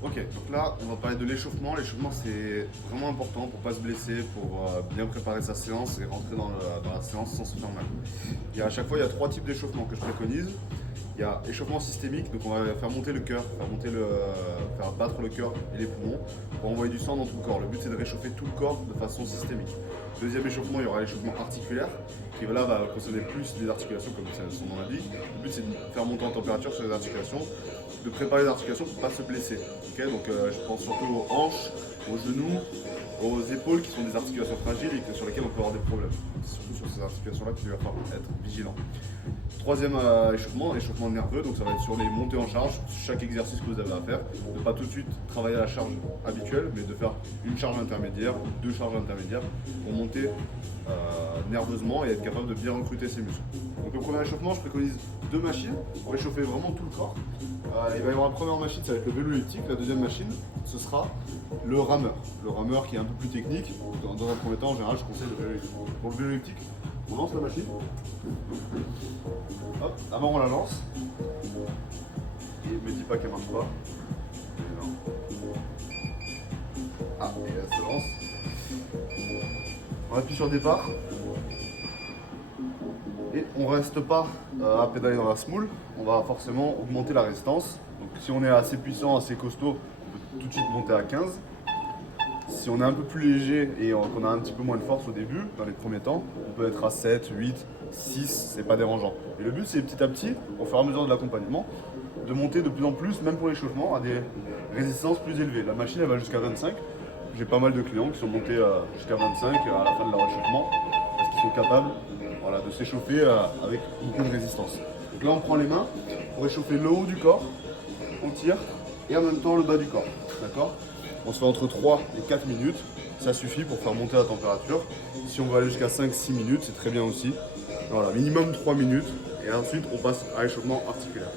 Ok, donc là, on va parler de l'échauffement. L'échauffement, c'est vraiment important pour pas se blesser, pour bien préparer sa séance et rentrer dans la séance sans se faire mal. À chaque fois, il y a trois types d'échauffement que je préconise. Il y a échauffement systémique, donc on va faire monter le cœur, faire battre le cœur et les poumons pour envoyer du sang dans tout le corps. Le but, c'est de réchauffer tout le corps de façon systémique. Deuxième échauffement, il y aura l'échauffement articulaire, qui là va concerner plus les articulations, comme son nom l'indique. Le but, c'est de faire monter en température sur les articulations, de préparer les articulations pour ne pas se blesser. Ok, donc je pense surtout aux hanches, aux genoux, aux épaules qui sont des articulations fragiles et sur lesquelles on peut avoir des problèmes. C'est surtout sur ces articulations-là qu'il va falloir être vigilant. Troisième échauffement, échauffement nerveux, donc ça va être sur les montées en charge, chaque exercice que vous avez à faire, de ne pas tout de suite travailler à la charge habituelle, mais de faire une charge intermédiaire ou deux charges intermédiaires pour monter nerveusement et être capable de bien recruter ses muscles. Donc le premier échauffement, je préconise deux machines pour échauffer vraiment tout le corps. Il va y avoir la première machine, ça va être le vélo elliptique. La deuxième machine, ce sera le rameur. Le rameur qui est un peu plus technique. Dans un premier temps, en général, je conseille le vélo elliptique. Pour le vélo elliptique, on lance la machine. Hop, avant on la lance. Et me dis pas qu'elle marche pas. Et non. Ah, et elle se lance. On appuie sur départ. Et on reste pas à pédaler dans la smoule, on va forcément augmenter la résistance. Donc si on est assez puissant, assez costaud, on peut tout de suite monter à 15. Si on est un peu plus léger et qu'on a un petit peu moins de force au début, dans les premiers temps, on peut être à 7, 8, 6, c'est pas dérangeant. Et le but c'est petit à petit, au fur et à mesure de l'accompagnement, de monter de plus en plus, même pour l'échauffement, à des résistances plus élevées. La machine elle va jusqu'à 25. J'ai pas mal de clients qui sont montés jusqu'à 25 à la fin de leur échauffement parce qu'ils sont capables de s'échauffer avec beaucoup de résistance. Donc là on prend les mains pour échauffer le haut du corps, on tire et en même temps le bas du corps. D'accord? On se fait entre 3 et 4 minutes, ça suffit pour faire monter la température. Si on va aller jusqu'à 5-6 minutes, c'est très bien aussi. Voilà, minimum 3 minutes et ensuite on passe à l'échauffement articulaire.